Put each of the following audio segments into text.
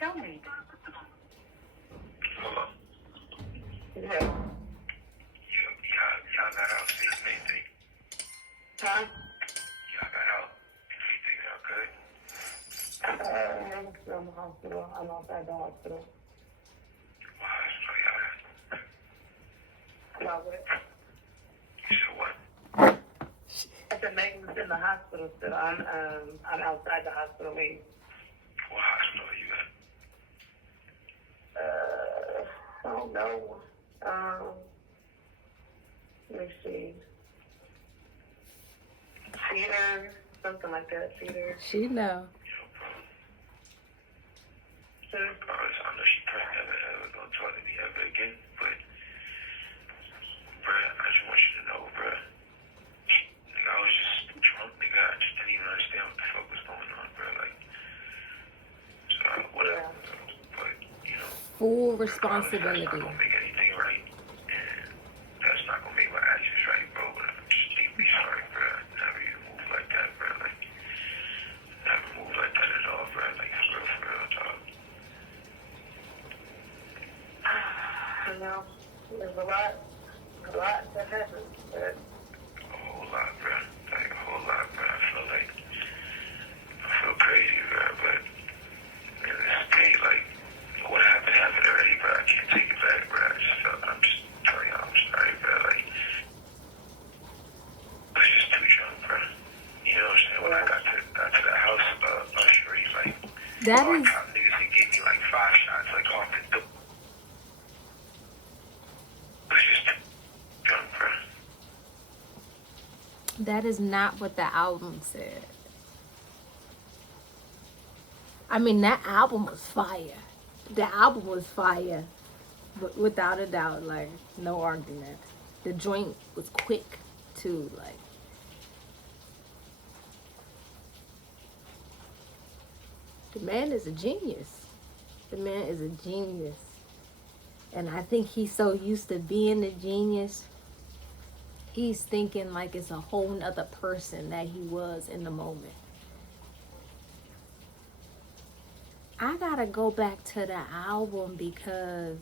tell me. Hello. Yeah. Y'all got out safe and anything? Huh? Y'all got out. Everything out good? I'm still in the hospital. I'm outside the hospital. What hospital y'all at? Love it. You said what? I said Megan's in the hospital still. I'm outside the hospital waiting. What hospital are you at? I don't know. Let me see. Cedar, something like that. Cedar. She know. Yo, bro. So, I know she probably never ever gonna talk to me ever again, but, bruh, I just want you to know, bruh. Nigga, I was just drunk, nigga. I just didn't even understand what the fuck was going on, bruh. Like, so, whatever. yeah. But, you know. Full Regardless, responsibility. that's not gonna make anything right, and that's not gonna make my actions right, bro. But I'm just deeply sorry, bro. I never even moved like that, bro. Like, never moved like that at all, bro. Like, for real, dog. I know. There's a lot that happened. But A whole lot, bro. Like, a whole lot, bro. I feel crazy, bro. But in this day, like, what happened already, bro. I can't take it back, bro. I'm just telling y'all, I'm sorry, bro. Like, I was just too drunk, bro. You know what I'm saying? When I got to the house, Sturdi, like, That all is the top niggas, they gave me like 5 shots, like, off the door. I was just too drunk, bro. that is not what the album said. I mean, that album was fire. The album was fire, but without a doubt, like, no argument. The joint was quick too, like. The man is a genius. The man is a genius. And I think he's so used to being a genius, he's thinking like it's a whole nother person that he was in the moment. I gotta go back to the album because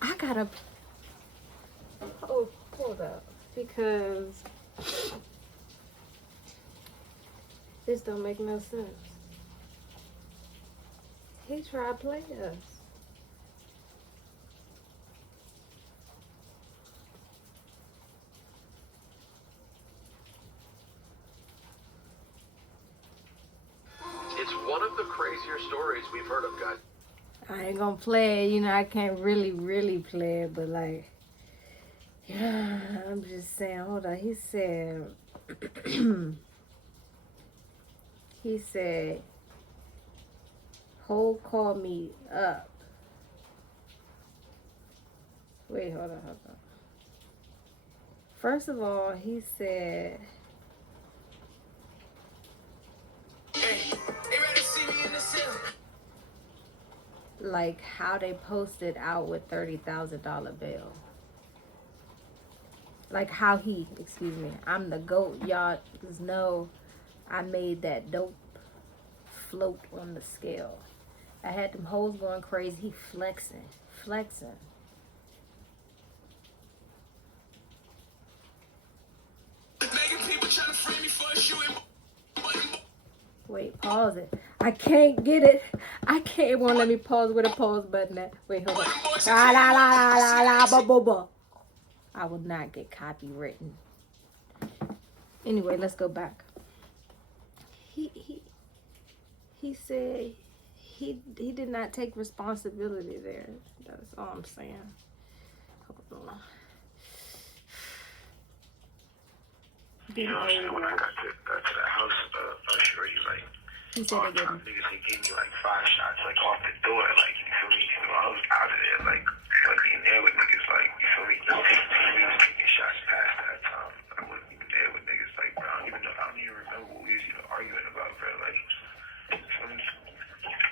I gotta. Oh, hold up. Because this don't make no sense. He tried playing us. It's one of the crazier stories we've heard of, guys. I ain't gonna play it, you know, I can't really play it, but like, yeah, I'm just saying, hold on, he said, Ho called me up. Wait, hold on. First of all, he said, like, how they posted out with $30,000 bail. Like how I'm the GOAT, y'all just know I made that dope float on the scale. I had them hoes going crazy, he flexing. Wait, pause it. I can't get it. It won't let me pause with a pause button. Wait, hold on. La la la la la ba ba ba. I will not get copywritten. Anyway, let's go back. He said he did not take responsibility there. That's all I'm saying. Hold on. You know what I'm saying? When I got to the house, Sturdi, like, He said all they the gave top him. niggas, they gave me like 5 shots, like, off the door, like, you feel me? So I was out of there, like, in there with niggas, like, you feel me? We was taking shots past that time. I wasn't even there with niggas, like, bro, I don't even remember what we was even arguing about, bro, like, you feel me?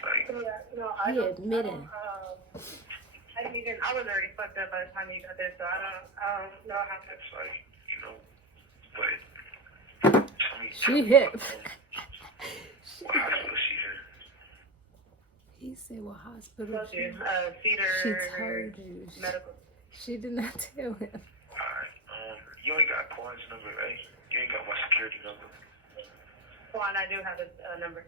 Like, I He admitted. I was already fucked up by the time you got there, so I don't know how to. it's like, you know, but She hit. What hospital she in? He said, "What hospital?" Told you, Cedar She told you. Medical. She did not tell him. Alright, you ain't got Corn's number, right? You ain't got my security number. Quan, I do have his number.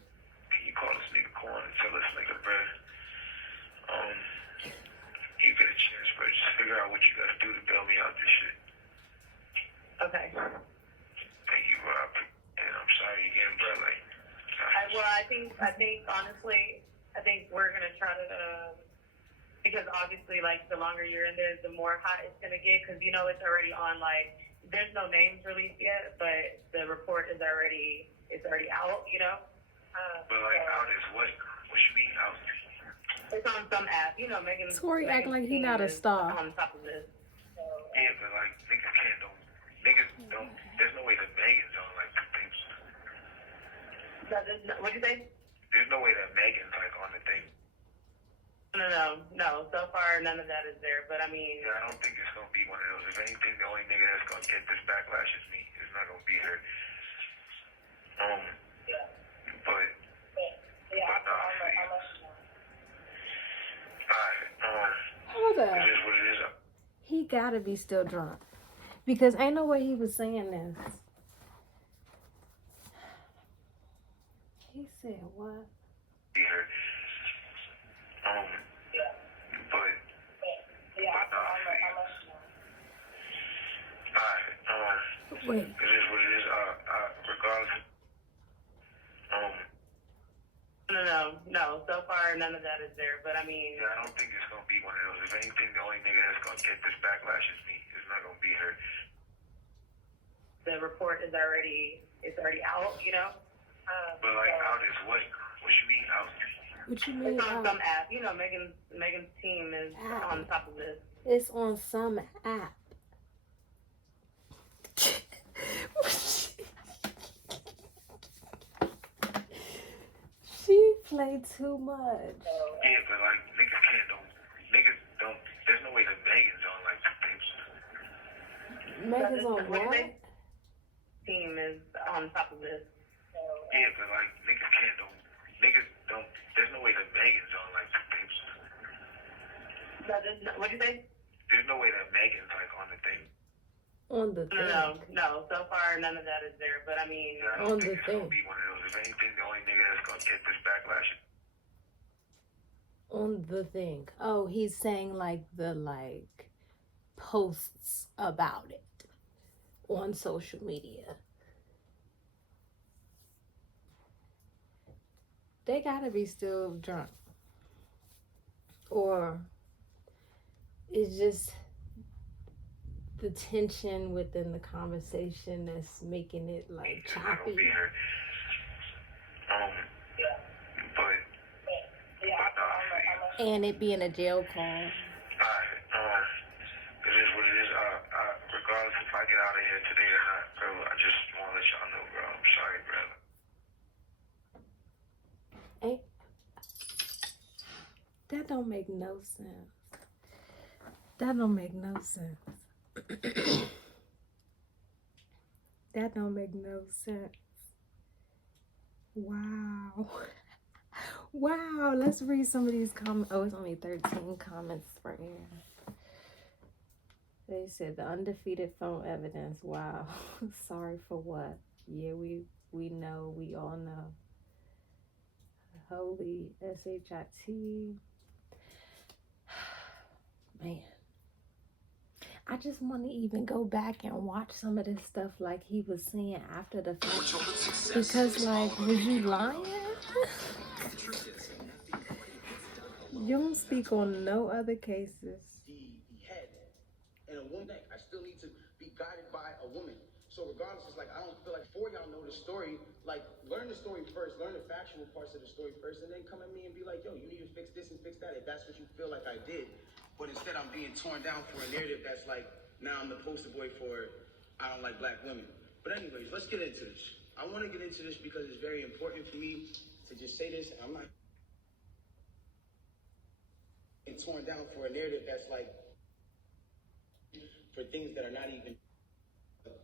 Can you call this nigga Corn and tell this nigga, bro? You get a chance, bro. Just figure out what you gotta do to bail me out this shit. Okay. Thank you, Rob. And I'm sorry again, bro. Like, I think honestly, I think we're gonna try to, because obviously, like, the longer you're in there, the more hot it's gonna get, because you know it's already on, like, there's no names released yet, but the report is already out, you know. but like, out is what? What you mean out? It's on some app, you know. Tory act like he not a star. On top of this. So, Yeah, but like, niggas don't, there's no way that Megan's on like the things. what'd you say? There's no way that Megan's like on the thing. No. So far, none of that is there. But I mean, Yeah, I don't think it's gonna be one of those. If anything, the only nigga that's gonna get this backlash is me. It's not gonna be her. But yeah, but I'll let you know. alright, Hold up. it is what it is. He gotta be still drunk. Because ain't no way he was saying this. He said what? Be her. But Yeah, I'll let you know. alright, Wait. it is what it is. Regardless. No. So far, none of that is there. But I mean, Yeah, I don't think it's gonna be one of those. If anything, the only nigga that's gonna get this backlash is me. It's not gonna be her. the report is already out, you know. But like, out is what? What you mean out? What you mean? It's on some app, you know. Megan's team is on top of this. It's on some app. She played too much. Yeah, but like, niggas don't, there's no way that Megan's on like the things. Megan's on what? Team is on top of this. Yeah, but like, niggas don't, there's no way that Megan's on like the things. What'd you say? There's no way that Megan's like on the thing. On the thing. No. So far, none of that is there. But I mean, Yeah, I On don't the think it's gonna thing. be one of those. If anything, the only nigga that's gonna get this backlash is On the thing. Oh, he's saying like the posts about it on social media. They gotta be still drunk. Or it's just the tension within the conversation that's making it like it's not gonna choppy. be her. But And it being a jail call. alright, it is what it is. Regardless if I get out of here today or not, bro, I just wanna let y'all know, bro. I'm sorry, bro. Ain't that don't make no sense. That don't make no sense. That don't make no sense. Wow. Wow. Let's read some of these comments. Oh, it's only 13 comments for here. They said the undefeated phone evidence. Wow. Sorry for what? Yeah, we know. We all know. Holy SHIT. Man. I just want to even go back and watch some of this stuff like he was saying after the fact. Because, like, was you lying? You don't speak on no other cases. The head and a woman neck. I still need to be guided by a woman. So regardless, it's like I don't feel like before y'all know the story, like learn the story first, learn the factual parts of the story first, and then come at me and be like, yo, you need to fix this and fix that if that's what you feel like I did. But instead I'm being torn down for a narrative that's like, now I'm the poster boy for I don't like black women. But anyways, let's get into this. I want to get into this because it's very important for me to just say this. I'm not torn down for a narrative that's like for things that are not even.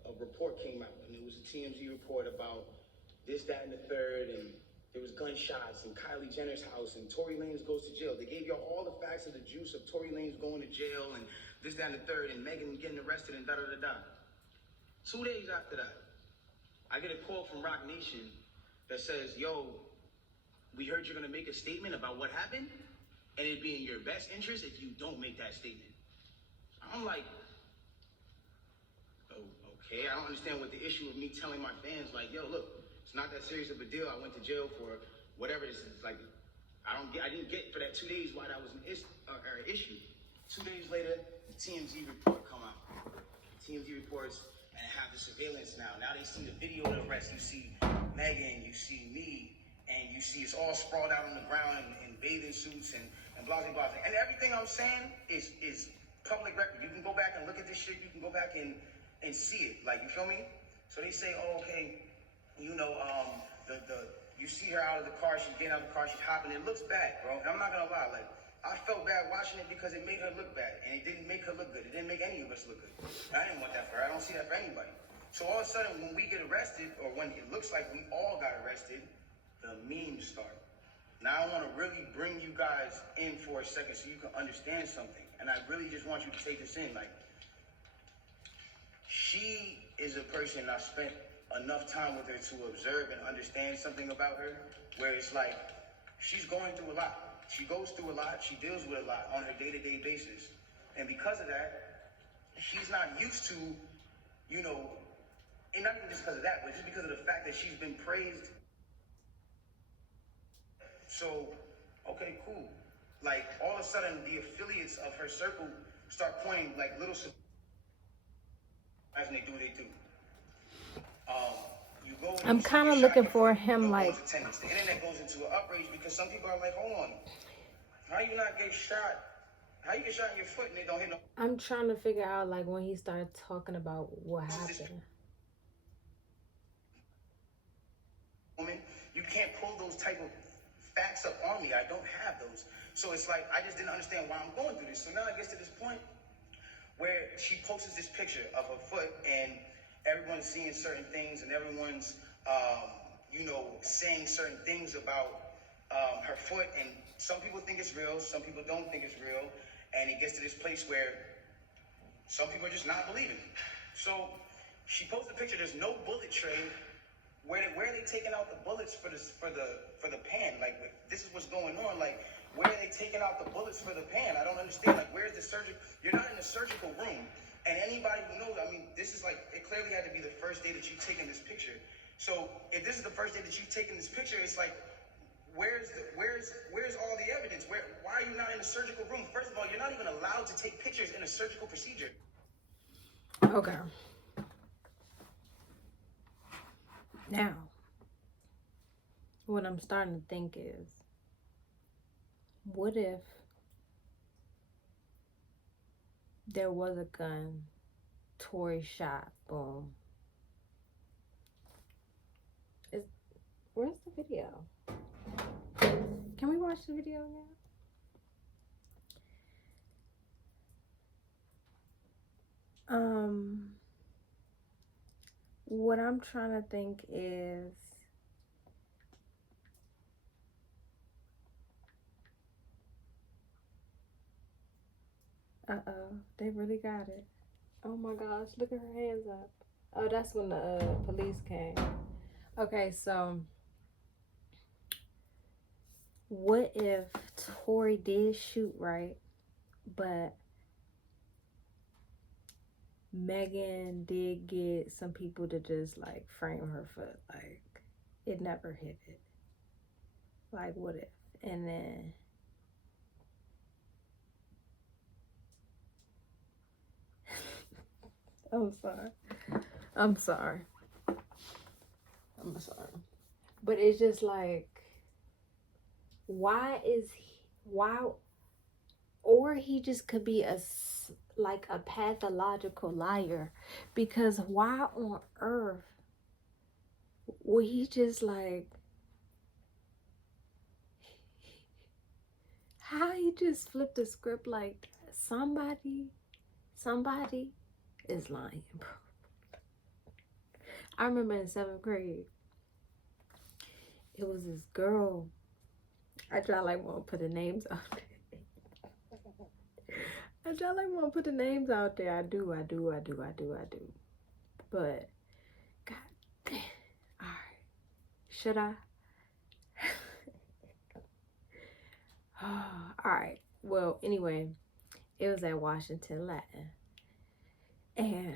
A report came out, and it was a TMZ report about this, that, and the third, and there was gunshots in Kylie Jenner's house and Tory Lanez goes to jail. They gave y'all all the facts of the juice of Tory Lanez going to jail and this, that, and the third, and Megan getting arrested and da-da-da-da. 2 days after that, I get a call from Rock Nation that says, yo, we heard you're going to make a statement about what happened, and it'd be in your best interest if you don't make that statement. I'm like, oh, okay, I don't understand what the issue of me telling my fans, like, yo, look, it's not that serious of a deal. I went to jail for whatever this is. Like, I didn't get for that 2 days why that was an issue. 2 days later, the TMZ report come out. TMZ reports and have the surveillance now. Now they see the video of the arrest. You see Megan, you see me, and you see it's all sprawled out on the ground in bathing suits and blah, blah, blah. And everything I'm saying is public record. You can go back and look at this shit. You can go back and see it. Like, you feel me? So they say, oh, okay, you know, you see her out of the car. She's getting out of the car. She's hopping. It looks bad, bro. And I'm not going to lie. Like, I felt bad watching it because it made her look bad. And it didn't make her look good. It didn't make any of us look good. And I didn't want that for her. I don't see that for anybody. So all of a sudden, when we get arrested, or when it looks like we all got arrested, the memes start. Now I want to really bring you guys in for a second so you can understand something. And I really just want you to take this in. Like, she is a person I spent enough time with her to observe and understand something about her, where it's like, she's going through a lot. She goes through a lot. She deals with a lot on her day-to-day basis. And because of that, she's not used to, you know, and not even just because of that, but just because of the fact that she's been praised. So, okay, cool. Like, all of a sudden, the affiliates of her circle start pointing like little as they do. You go. I'm kind of looking for him, like. The internet goes into an outrage because some people are like, hold on, how you not get shot? How you get shot in your foot and they don't hit no? I'm trying to figure out, like, when he started talking about what happened. Woman, you can't pull those type of facts up on me. I don't have those. So it's like, I just didn't understand why I'm going through this. So now it gets to this point where she posts this picture of her foot and everyone's seeing certain things and everyone's, you know, saying certain things about her foot. And some people think it's real. Some people don't think it's real. And it gets to this place where some people are just not believing it. So she posted a picture. There's no bullet tray. Where are they taking out the bullets for the pan? Like, this is what's going on. Like, where are they taking out the bullets for the pan? I don't understand. Like, where's the surgery? You're not in the surgical room. And anybody who knows, I mean, this is like, it clearly had to be the first day that you've taken this picture. So if this is the first day that you've taken this picture, it's like, where's all the evidence? Why are you not in the surgical room? First of all, you're not even allowed to take pictures in a surgical procedure. Okay. Now, what I'm starting to think is, what if there was a gun, Tory shot, boom. Where's the video? Can we watch the video now? What I'm trying to think is, they really got it. Oh my gosh, look at her hands up. Oh, that's when the police came. Okay, so what if Tory did shoot, right? But Megan did get some people to just like frame her foot, like it never hit it. Like, what if? And then I'm sorry. But it's just like, or he just could be like a pathological liar, because why on earth would he just like, how he just flipped the script like somebody is lying, bro. I remember in 7th grade, It was this girl. I try like won't put the names out there. I try like won't put the names out there. I do. But God damn. Alright. Should I? Alright. Well, anyway, it was at Washington Latin. And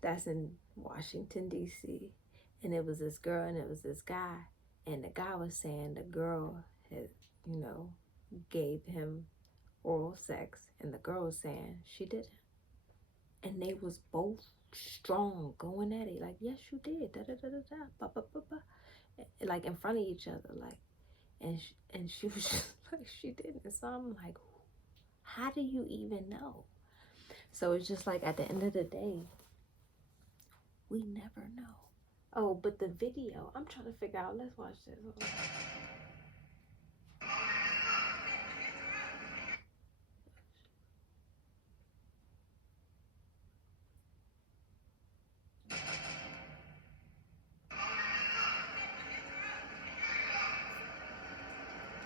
that's in Washington, D.C. And it was this girl and it was this guy. And the guy was saying the girl had, gave him oral sex. And the girl was saying she didn't. And they was both strong going at it. Like, yes, you did. Da-da-da-da-da. Ba-ba-ba-ba. Like, in front of each other. Like, and she was just like, she didn't. So I'm like, how do you even know? So it's just like, at the end of the day, we never know. Oh, but the video, I'm trying to figure out. Let's watch this.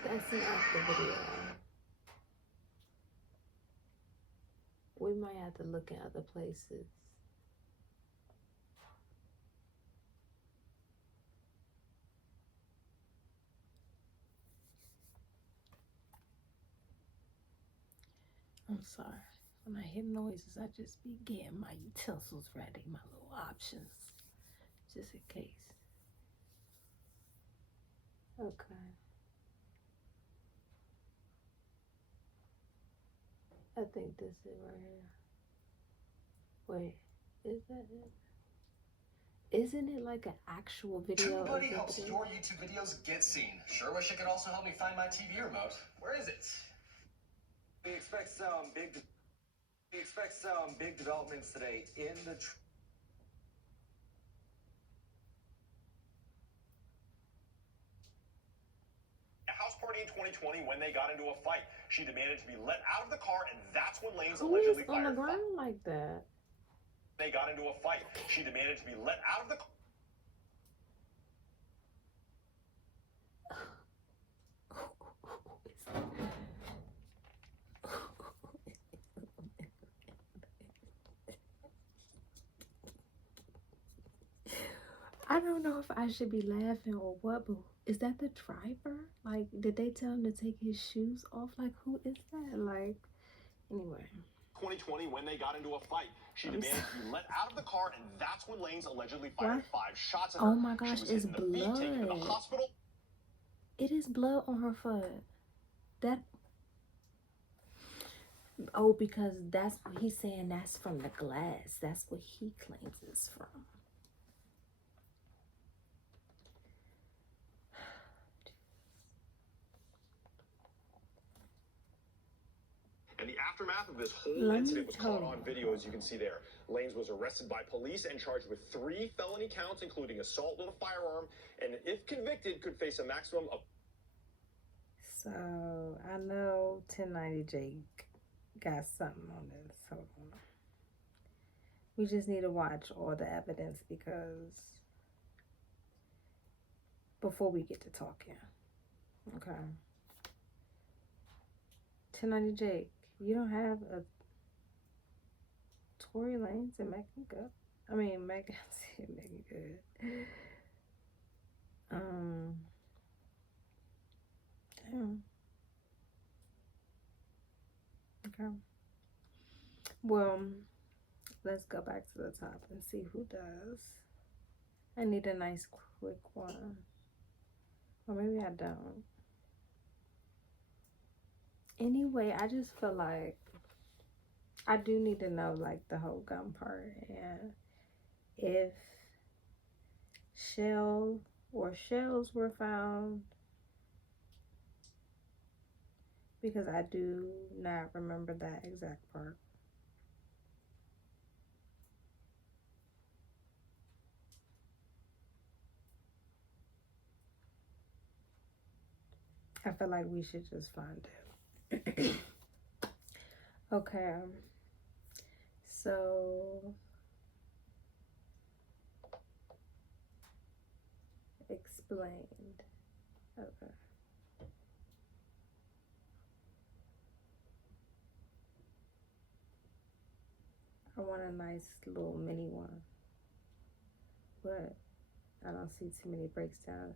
That's not the video. We might have to look in other places. I'm sorry. When I hear noises, I just be getting my utensils ready, my little options, just in case. Okay. I think this is right here. Wait, is that it? Isn't it like an actual video? TubeBuddy helps your YouTube videos get seen. Sure wish it could also help me find my TV remote. Where is it? We expect some big developments today in the house party in 2020 when they got into a fight. She demanded to be let out of the car, and that's when Lanez allegedly on the fired. ground like that? They got into a fight. She demanded to be let out of the car. I don't know if I should be laughing or what, but is that the driver? Like, did they tell him to take his shoes off? Like, who is that? Like, anyway. 2020 when they got into a fight. She demanded to be let out of the car, and that's when Lanez allegedly fired 5 shots at her. Oh my gosh, she was it's hit in the feet, taken to the blood. hospital. It is blood on her foot. That. Oh, because that's what he's saying. That's from the glass. That's what he claims it's from. And the aftermath of this whole incident was caught on video, as you can see there. Lanez was arrested by police and charged with 3 felony counts, including assault with a firearm, and if convicted, could face a maximum of... So, I know 1090 Jake got something on this. Hold on. We just need to watch all the evidence because before we get to talking. Okay. 1090 Jake, you don't have a Tory Lanez and Megan Good. I mean, Megan Good. Damn. Okay. Well, let's go back to the top and see who does. I need a nice quick one. Or maybe I don't. Anyway, I just feel like I do need to know like the whole gun part and if shells were found, because I do not remember that exact part. I feel like we should just find it. Okay. So explained. Okay. I want a nice little mini one, but I don't see too many breaks down.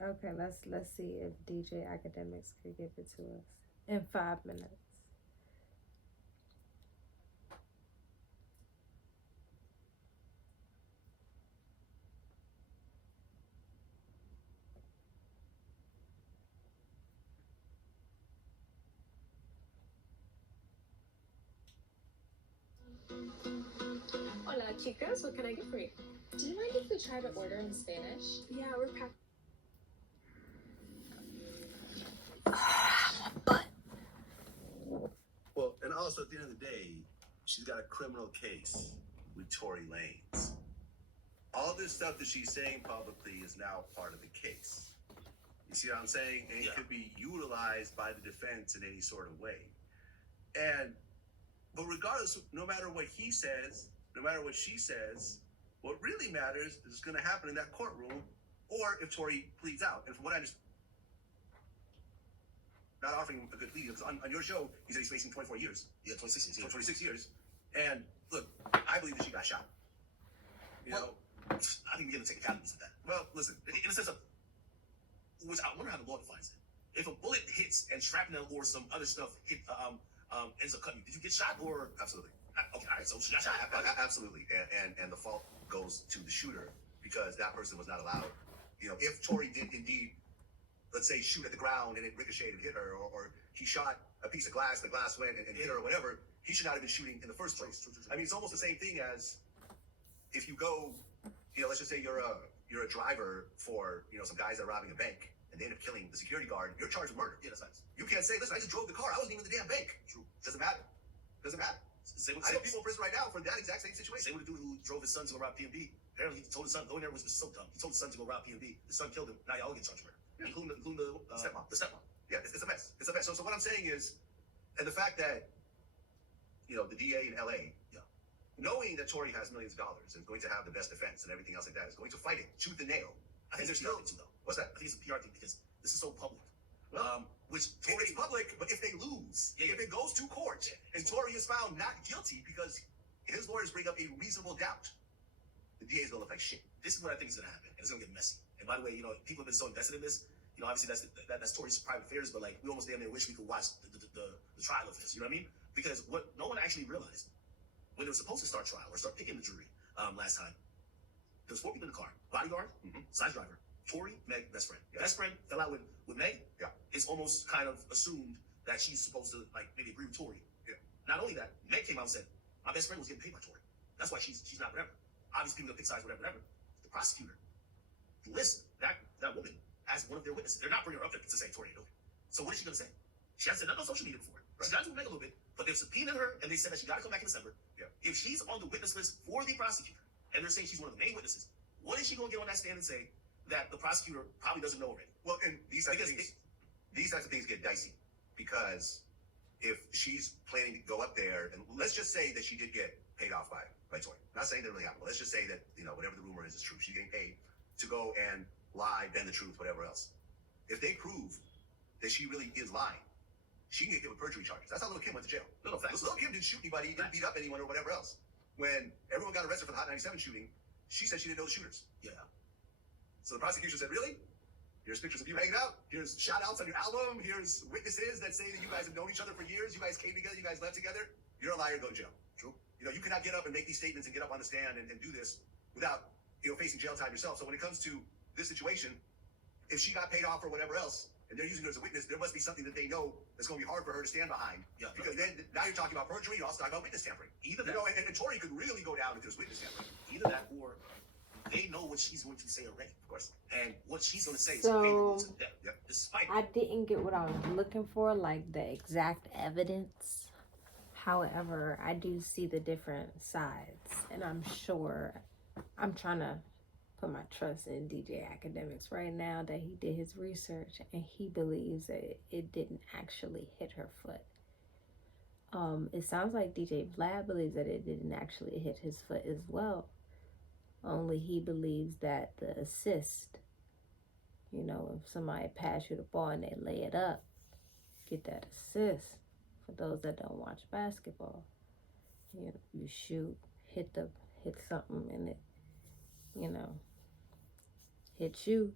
Okay, let's see if DJ Academics could give it to us in 5 minutes. Hola, chicas. What can I get for you? Do you mind if we try to order in Spanish? Yeah, we're practicing. Well, and also at the end of the day, she's got a criminal case with Tory Lanez. All this stuff that she's saying publicly is now part of the case. You see what I'm saying? And it could be utilized by the defense in any sort of way. But regardless, no matter what he says, no matter what she says, what really matters is what's going to happen in that courtroom, or if Tory pleads out. And from what I understand, not offering him a good plea, because on your show, he said he's facing 24 years. Yeah, 26 years. 26 years. And look, I believe that she got shot. You know, I think we get to take accountability of that. Well, listen, in a sense of, which I wonder how the law defines it. If a bullet hits and shrapnel or some other stuff ends up cutting you, did you get shot or? Absolutely. Okay, all right, so she got shot. Absolutely. And the fault goes to the shooter because that person was not allowed. You know, if Tory did indeed, let's say, shoot at the ground and it ricocheted and hit her, or he shot a piece of glass, the glass went and hit her or whatever, he should not have been shooting in the first place. True. I mean, it's almost the same thing as if you go, you know, let's just say you're a driver for, you know, some guys that are robbing a bank and they end up killing the security guard, you're charged with murder. Yeah, that's nice. You can't say, listen, I just drove the car, I wasn't even in the damn bank. True. Doesn't matter. I know people in prison right now for that exact same situation. Same with the dude who drove his son to go rob PNB. Apparently, he told his son, going there was so dumb. He told his son to go rob PNB. His son killed him. Now y'all get charged with murder. Yeah. Including the stepmom. The stepmom. Yeah, it's a mess. It's a mess. So what I'm saying is, and the fact that, you know, the DA in LA, knowing that Tory has millions of dollars and is going to have the best defense and everything else like that, is going to fight it tooth and nail. I think there's still too, though. What's that? I think it's a PR thing because this is so public. Which Tory, it's public, but if they lose, if it goes to court and Tory is found not guilty because his lawyers bring up a reasonable doubt, the DA is gonna look like shit. This is what I think is gonna happen, and it's gonna get messy. And by the way, you know, people have been so invested in this. You know, obviously that's Tory's private affairs, but like we almost damn near wish we could watch the trial of this. You know what I mean? Because what no one actually realized when they were supposed to start trial or start picking the jury last time, there was 4 people in the car: bodyguard, side driver, Tory, Meg, best friend. Yeah. Best friend fell out with Meg. Yeah. It's almost kind of assumed that she's supposed to like maybe agree with Tory. Yeah. Not only that, Meg came out and said, my best friend was getting paid by Tory. That's why she's not whatever. Obviously people gonna pick sides, whatever. The prosecutor lists that woman as one of their witnesses. They're not bringing her up there to say Tory knew it. So what is she gonna say? She hasn't said nothing on social media before. Right. She got to Meg a little bit, but they've subpoenaed her and they said that she gotta come back in December. Yeah. If she's on the witness list for the prosecutor and they're saying she's one of the main witnesses, what is she gonna get on that stand and say that the prosecutor probably doesn't know already? Well, and these types of things get dicey because if she's planning to go up there, and let's just say that she did get paid off by Tory. Not saying that really happened, but let's just say that, you know, whatever the rumor is true. She's getting paid to go and lie, bend the truth, whatever else. If they prove that she really is lying, she can get hit with perjury charges. That's how Lil' Kim went to jail. Little Kim didn't shoot anybody, didn't beat up anyone or whatever else. When everyone got arrested for the Hot 97 shooting, she said she didn't know the shooters. Yeah. So the prosecution said, really? Here's pictures of you hanging out. Here's shout outs on your album. Here's witnesses that say that you guys have known each other for years. You guys came together. You guys left together. You're a liar. Go to jail. True. You know, you cannot get up and make these statements and get up on the stand and do this without, you know, facing jail time yourself. So when it comes to this situation, if she got paid off or whatever else, and they're using her as a witness, there must be something that they know that's going to be hard for her to stand behind. Yeah. Because then now you're talking about perjury. You're also talking about witness tampering. Either that, you know, and Tory could really go down if there's witness tampering. Either that, or they know what she's going to say already, of course. And what she's going to say is favorable to them. Yep. Despite I didn't get what I was looking for, like the exact evidence. However, I do see the different sides, and I'm sure I'm trying to put my trust in DJ Academics right now that he did his research and he believes that it didn't actually hit her foot. It sounds like DJ Vlad believes that it didn't actually hit his foot as well. Only he believes that the assist, You know, if somebody pass you the ball and they lay it up, get that assist. For those that don't watch basketball, you know, you shoot, hit something and it, you know, hit you.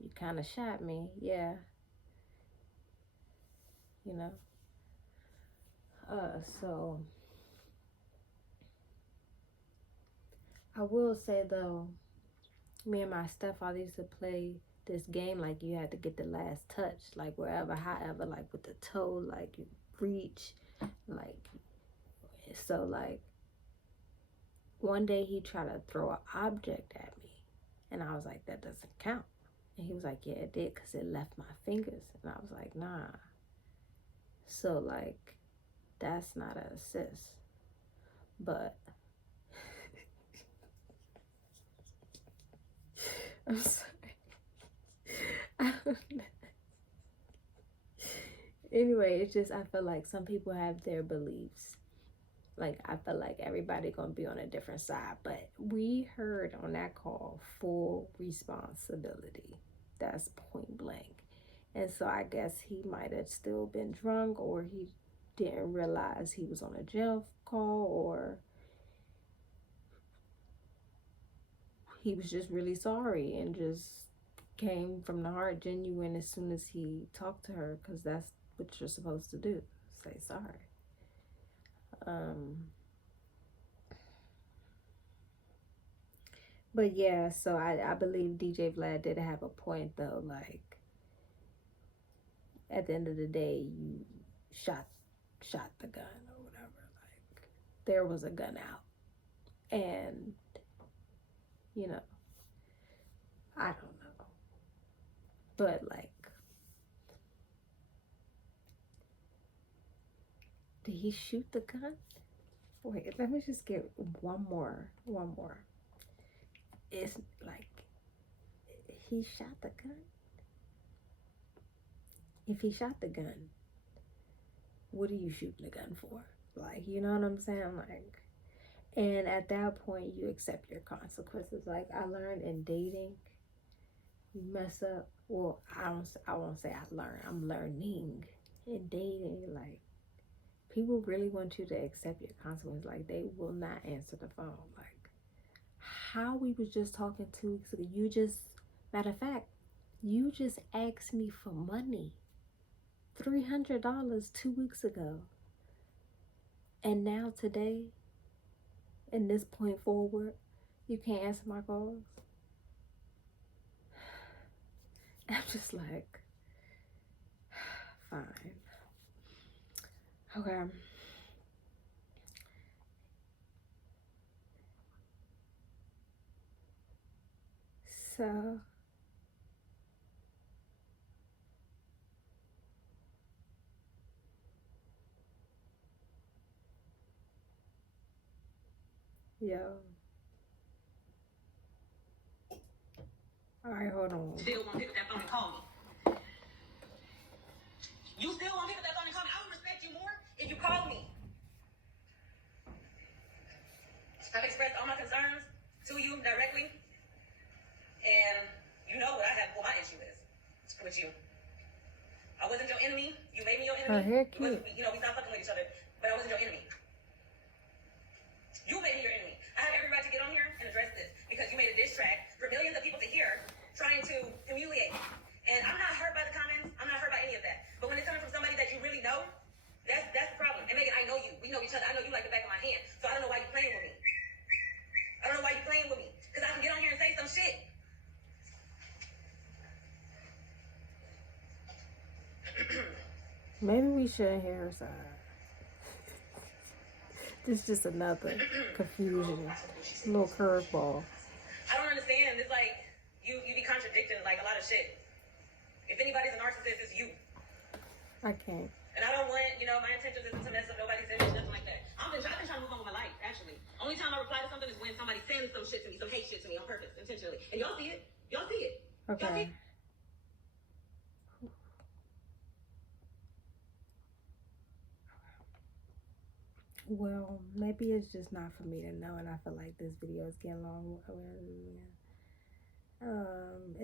You kind of shot me, yeah. You know. So I will say though, me and my stepfather used to play this game like you had to get the last touch, like wherever, however, like with the toe, like you reach, like, so like one day he tried to throw an object at me and I was like, that doesn't count. And he was like, yeah, it did because it left my fingers. And I was like, nah. So like, that's not an assist. But I'm sorry. I don't know. Anyway, it's just I feel like some people have their beliefs. Like I feel like everybody gonna be on a different side. But we heard on that call full responsibility. That's point blank. And so I guess he might have still been drunk, or he didn't realize he was on a jail call, or he was just really sorry and just came from the heart, genuine, as soon as he talked to her, because that's what you're supposed to do, say sorry. But yeah, so I believe DJ Vlad did have a point though, like at the end of the day you shot the gun or whatever, like there was a gun out, and you know, I don't know, but like, did he shoot the gun? Wait, let me just get one more. It's like, he shot the gun? If he shot the gun, what are you shooting the gun for? Like, you know what I'm saying? Like, and at that point, you accept your consequences. Like, I learned in dating, you mess up. Well, I won't say I learned. I'm learning in dating. Like, people really want you to accept your consequences. Like, they will not answer the phone. Like, how we was just talking 2 weeks ago. You just, matter of fact, you just asked me for money. $300 2 weeks ago. And now today, in this point forward, you can't answer my calls. I'm just like, fine. Okay. So, yo. All right, hold on. Still won't pick up that phone and call me. You still won't pick up that phone and call me. I would respect you more if you called me. I've expressed all my concerns to you directly, and you know what my issue is with you. I wasn't your enemy. You made me your enemy. Her hair cute. We stopped fucking with each other, but I wasn't your enemy. You made me your enemy. I have every right to get on here and address this because you made a diss track for millions of people to hear, trying to humiliate me. And I'm not hurt by the comments. I'm not hurt by any of that. But when it's coming from somebody that you really know, that's the problem. And Megan, I know you. We know each other. I know you like the back of my hand. So I don't know why you're playing with me. I don't know why you're playing with me. Because I can get on here and say some shit. Maybe we shouldn't hear her side. This is just another confusion. A little curveball. I don't understand. It's like you be contradicting like a lot of shit. If anybody's a narcissist, it's you. I can't. And I don't want, my intentions isn't to mess up nobody's image, nothing like that. I've been trying to move on with my life, actually. Only time I reply to something is when somebody sends some shit to me, some hate shit to me on purpose, intentionally. And y'all see it. Y'all see it. Okay. Y'all see it. Well, maybe it's just not for me to know, and I feel like this video is getting long.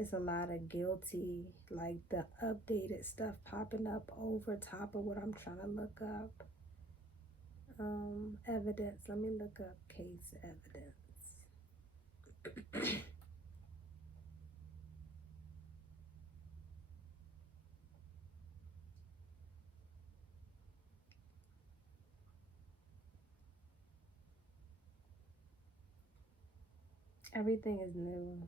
it's a lot of guilty, like the updated stuff popping up over top of what I'm trying to look up. Evidence. Let me look up case evidence. Everything is new.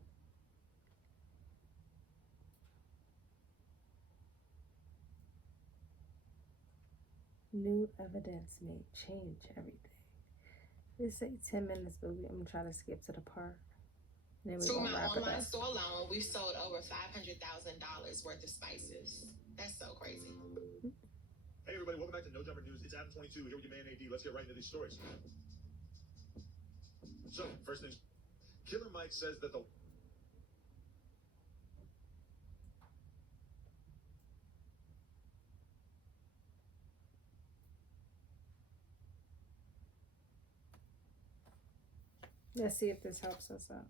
New evidence may change everything. They say 10 minutes, but I'm gonna try to skip to the part. Then we're Through gonna my wrap it online up. store alone, we've sold over $500,000 worth of spices. That's so crazy. Hey everybody, welcome back to No Jumper News. It's Adam 22 here with your man AD. Let's get right into these stories. So, first things, Killer Mike says that the Let's see if this helps us out.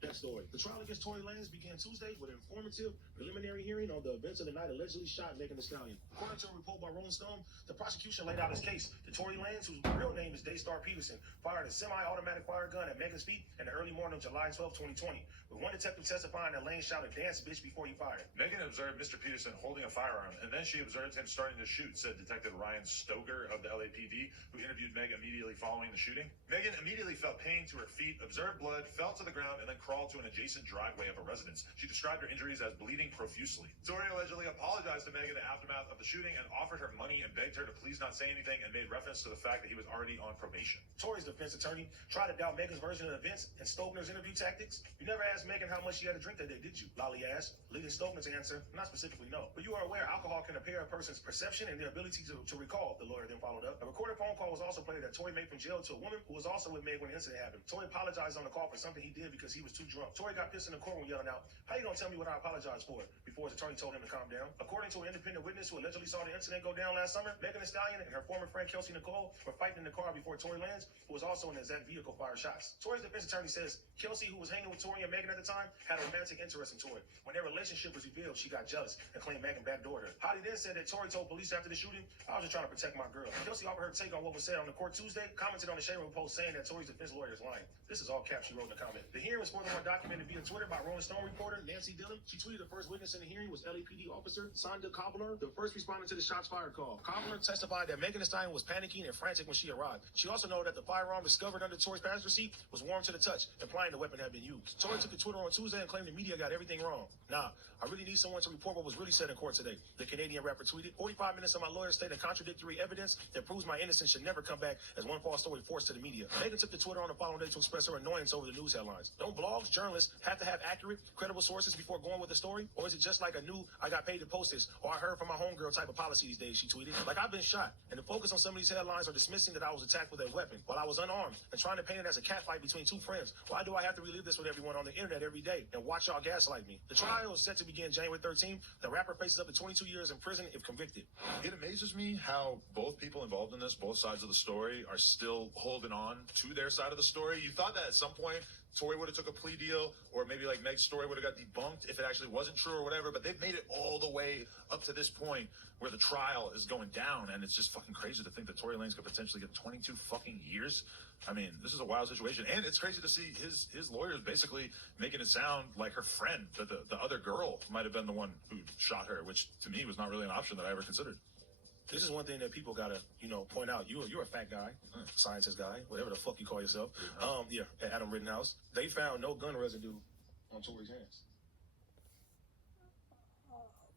Next story. The trial against Tory Lanez began Tuesday with an informative preliminary hearing on the events of the night allegedly shot Megan Thee Stallion. According to a report by Rolling Stone, the prosecution laid out his case. The Tory Lanez, whose real name is Daystar Peterson, fired a semi-automatic fire gun at Megan's feet in the early morning of July 12, 2020, with one detective testifying that Lanez shot a dance bitch before he fired. Megan observed Mr. Peterson holding a firearm, and then she observed him starting to shoot, said Detective Ryan Stoker of the LAPD, who interviewed Meg immediately following the shooting. Megan immediately felt pain to her feet, observed blood, fell to the ground, and then crawled to an adjacent driveway of a residence. She described her injuries as bleeding profusely. Tory allegedly apologized to Megan in the aftermath of the shooting and offered her money and begged her to please not say anything, and made reference to the fact that he was already on probation. Tory's defense attorney tried to doubt Megan's version of events and Stoker's interview tactics. You never asked Megan how much she had to drink that day, did you? Lolly asked, leading Stoker's answer, not specifically no. But you are aware alcohol can impair a person's perception and their ability to recall, the lawyer then followed up. A recorded phone call was also played that Tory made from jail to a woman who was also with Meg when the incident happened. Tory apologized on the call for something he did because he was too drunk. Tory got pissed in the courtroom yelling out, "How you gonna tell me what I apologize for?" before his attorney told him to calm down. According to an independent witness who allegedly saw the incident go down last summer, Megan Thee Stallion and her former friend Kelsey Nicole were fighting in the car before Tory Lanez, who was also in the exact vehicle, fired shots. Tory's defense attorney says Kelsey, who was hanging with Tory and Megan at the time, had a romantic interest in Tory. When their relationship was revealed, she got jealous and claimed Megan backdoored her. Holly then said that Tory told police after the shooting, "I was just trying to protect my girl." Kelsey offered her take on what was said on the court Tuesday, commented on the Shade Room post saying that Tory's defense lawyer is lying. This is all caps she wrote in the comment. The hearing was furthermore documented via Twitter by Rolling Stone reporter Nancy Dillon. She tweeted the first witness in the hearing was LAPD officer Sonda Cobbler, the first responder to the shots fired call. Cobbler testified that Megan Thee Stallion was panicking and frantic when she arrived. She also noted that the firearm discovered under Tory's passenger seat was warm to the touch, implying the weapon had been used. Tory took to Twitter on Tuesday and claimed the media got everything wrong. "Nah, I really need someone to report what was really said in court today," the Canadian rapper tweeted. 45 minutes of my lawyer stated contradictory evidence that proves my innocence should never come back as one false story forced to the media. Megan took to Twitter on the following day to express her annoyance over the news headlines. Don't blogs, journalists have to have accurate, credible sources before going with the story? Or is it just like a new, I got paid to post this, or I heard from my homegirl type of policy these days, she tweeted. Like, I've been shot, and the focus on some of these headlines are dismissing that I was attacked with a weapon while I was unarmed and trying to paint it as a catfight between two friends. Why do I have to relive this with everyone on the internet every day and watch y'all gaslight me? The trial is set to begin January 13th. The rapper faces up to 22 years in prison if convicted. It amazes me how both people involved in this, both sides of the story, are still holding on to their side of the story. You thought that at some point Tory would have took a plea deal, or maybe like Meg's story would have got debunked if it actually wasn't true or whatever, but they've made it all the way up to this point where the trial is going down, and it's just fucking crazy to think that Tory Lanez could potentially get 22 fucking years. I mean, this is a wild situation, and it's crazy to see his lawyers basically making it sound like her friend, that the other girl might have been the one who shot her, which to me was not really an option that I ever considered. This is one thing that people gotta, point out. You're a fat guy, scientist guy, whatever the fuck you call yourself. At Adam Rittenhouse, they found no gun residue on Tory's hands.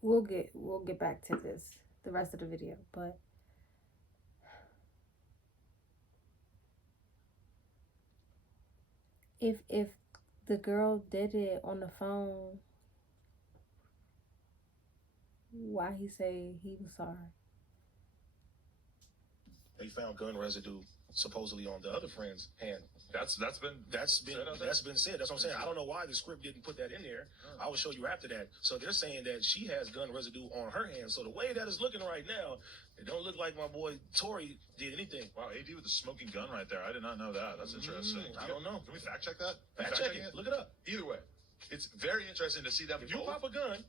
We'll get back to this, the rest of the video, but if the girl did it on the phone, why he say he was sorry? They found gun residue supposedly on the other friend's hand. That's been said. That's what I'm saying. I don't know why the script didn't put that in there. I will show you after that. So they're saying that she has gun residue on her hand. So the way that is looking right now, it don't look like my boy Tory did anything. Wow, AD with the smoking gun right there. I did not know that. That's interesting. I don't know. Can we fact check that? Fact check it. Look it up. Either way, it's very interesting to see them. If you both. pop a gun,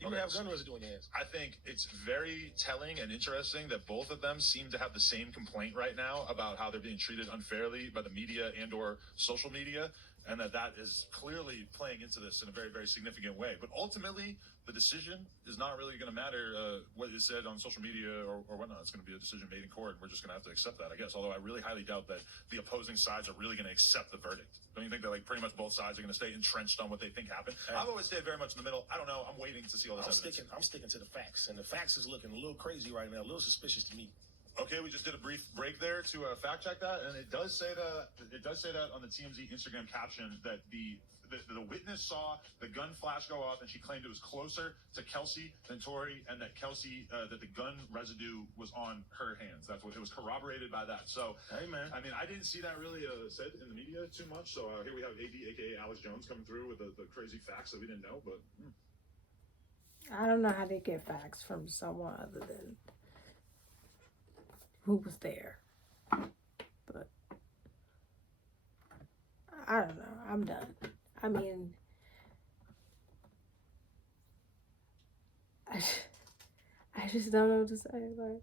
you Okay, have gun residue in your hands. I think it's very telling and interesting that both of them seem to have the same complaint right now about how they're being treated unfairly by the media and or social media, and that is clearly playing into this in a very, very significant way. But ultimately, the decision is not really going to matter what is said on social media or whatnot. It's going to be a decision made in court. We're just going to have to accept that, I guess. Although I really highly doubt that the opposing sides are really going to accept the verdict. Don't you think that like pretty much both sides are going to stay entrenched on what they think happened? I've always stayed very much in the middle. I don't know. I'm waiting to see all this evidence. I'm sticking to the facts, and the facts is looking a little crazy right now, a little suspicious to me. Okay, we just did a brief break there to fact check that, and it does say that on the TMZ Instagram caption that the witness saw the gun flash go off, and she claimed it was closer to Kelsey than Tory, and that Kelsey that the gun residue was on her hands. That's what it was corroborated by that. So, hey man, I mean, I didn't see that really said in the media too much. So here we have AD, aka Alex Jones, coming through with the crazy facts that we didn't know. But I don't know how they get facts from someone other than who was there. But I don't know. I'm done. I mean, I just don't know what to say. Like,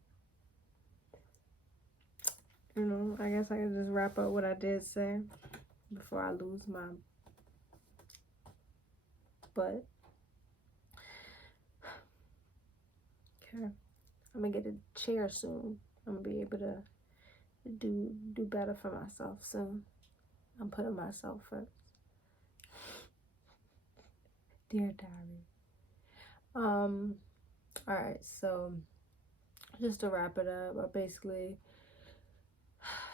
you know, I guess I can just wrap up what I did say before I lose my butt. Okay. I'm gonna get a chair soon. I'm gonna be able to do better for myself soon. I'm putting myself first. Dear diary. Alright, so just to wrap it up, basically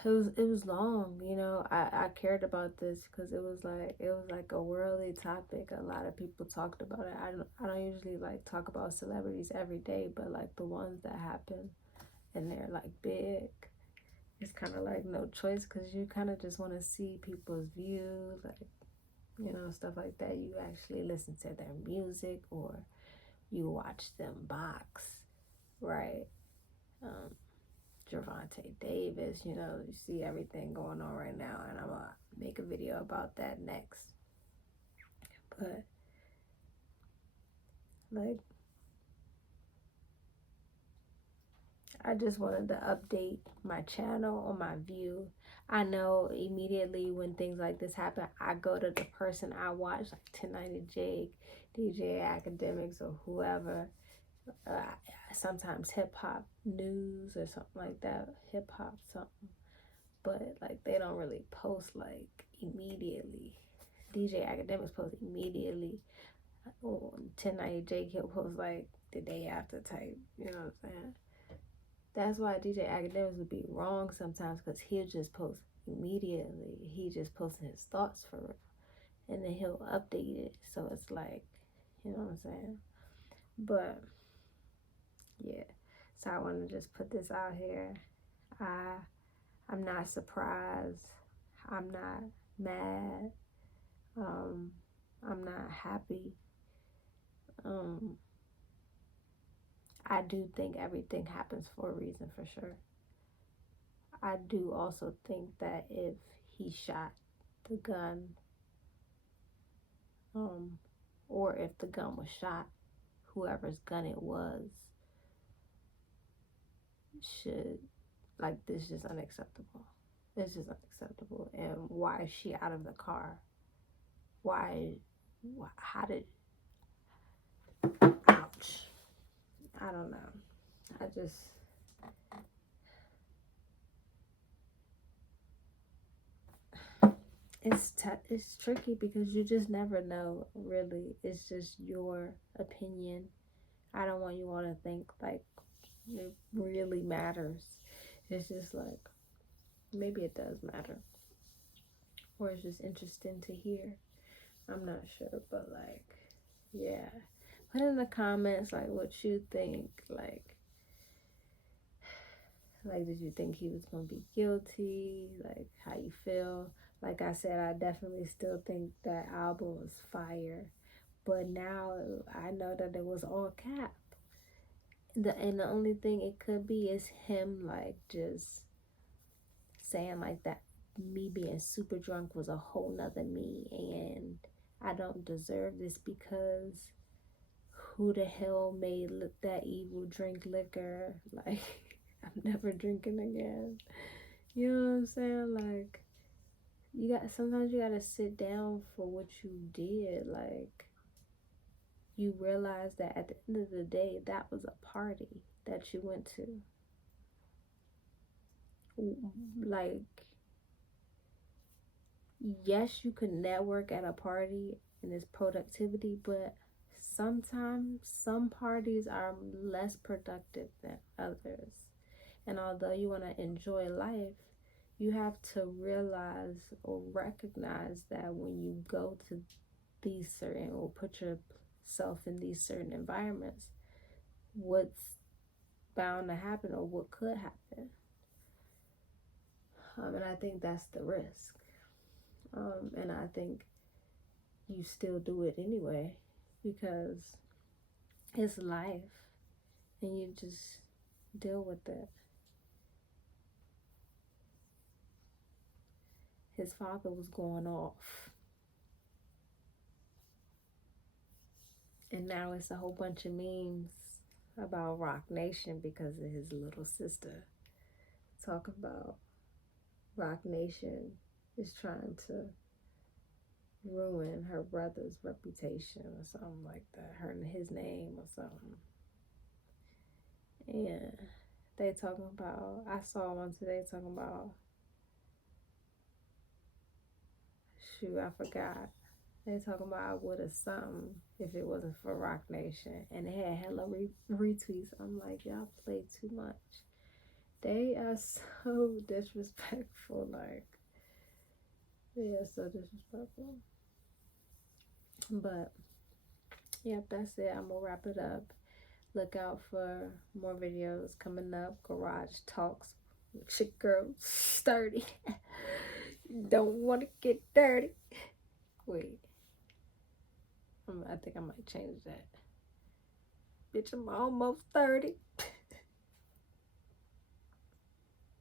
it was long, you know. I cared about this because it was like a worldly topic. A lot of people talked about it. I don't usually like talk about celebrities every day, but like the ones that happen and they're like big, it's kind of like no choice because you kind of just want to see people's views, like, you know, stuff like that. You actually listen to their music or you watch them box, right? Gervonta Davis, you know, you see everything going on right now, and I'm gonna make a video about that next. But like, I just wanted to update my channel on my view. I know immediately when things like this happen, I go to the person I watch, like 1090 Jake, DJ Academics, or whoever. Sometimes hip hop news or something like that, hip hop something. But like they don't really post like immediately. DJ Academics post immediately. 1090 Jake, he'll post like the day after type. You know what I'm saying? That's why DJ Academics would be wrong sometimes, because he'll just post immediately. He just posts his thoughts for real. And then he'll update it. So it's like, you know what I'm saying? But, yeah. So I want to just put this out here. I'm not surprised. I'm not mad. I'm not happy. I do think everything happens for a reason, for sure. I do also think that if he shot the gun, or if the gun was shot, whoever's gun it was, should, like, this is unacceptable. This is unacceptable. And why is she out of the car? How did, ouch. I don't know. It's tricky because you just never know, really. It's just your opinion. I don't want you all to think like it really matters. It's just like, maybe it does matter. Or it's just interesting to hear. I'm not sure, but like, yeah. Put in the comments like what you think. Like, did you think he was gonna be guilty? Like, how you feel? Like I said, I definitely still think that album was fire, but now I know that it was all cap. And the only thing it could be is him like just saying like that me being super drunk was a whole nother me, and I don't deserve this because who the hell made that evil drink liquor? Like, I'm never drinking again. You know what I'm saying? Like, sometimes you gotta sit down for what you did. Like, you realize that at the end of the day, that was a party that you went to. Like, yes, you can network at a party and it's productivity, but sometimes some parties are less productive than others. And although you want to enjoy life, you have to realize or recognize that when you go to these certain, or put yourself in these certain environments, what's bound to happen or what could happen. And I think that's the risk. And I think you still do it anyway because it's life and you just deal with it. His father was going off. And now it's a whole bunch of memes about Rock Nation because of his little sister. Talking about Rock Nation is trying to ruin her brother's reputation or something like that, hurting his name or something. And they talking about, I saw one today talking about, shoot, I forgot. They talking about I would have something if it wasn't for Rock Nation. And they had hella retweets. I'm like, y'all play too much. They are so disrespectful. Like, they are so disrespectful. But, yep, that's it. I'm going to wrap it up. Look out for more videos coming up. Garage Talks with your girl, Sturdi. Don't want to get dirty. Wait. I think I might change that. Bitch, I'm almost 30.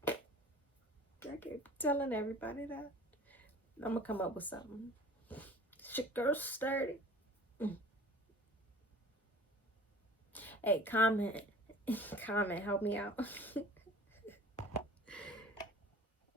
I keep telling everybody that. I'm going to come up with something. It's your girl, Sturdi. Hey, comment. Comment. Help me out.